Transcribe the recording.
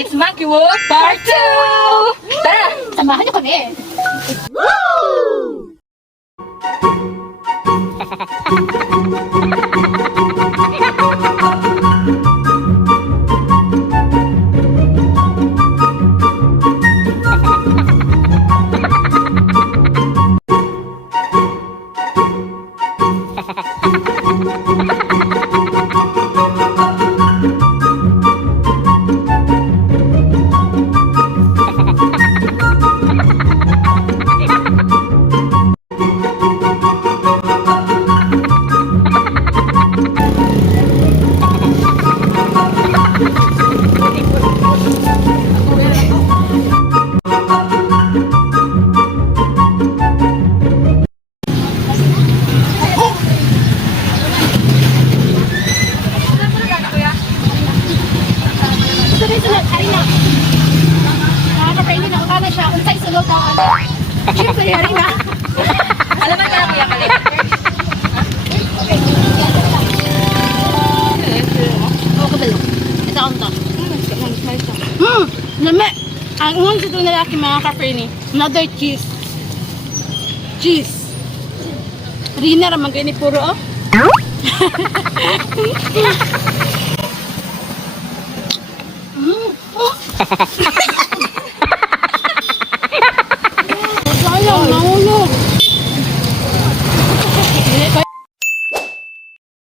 It's Monkey Walk Part 2! Tara, samahan niyo kami! Woo! Alaman ka lang kuya kalit. Ito ang to. Lame. Ang unang dito na laki mga ka-Fernie. Another cheese. Cheese. Rina ramang gani puro oh.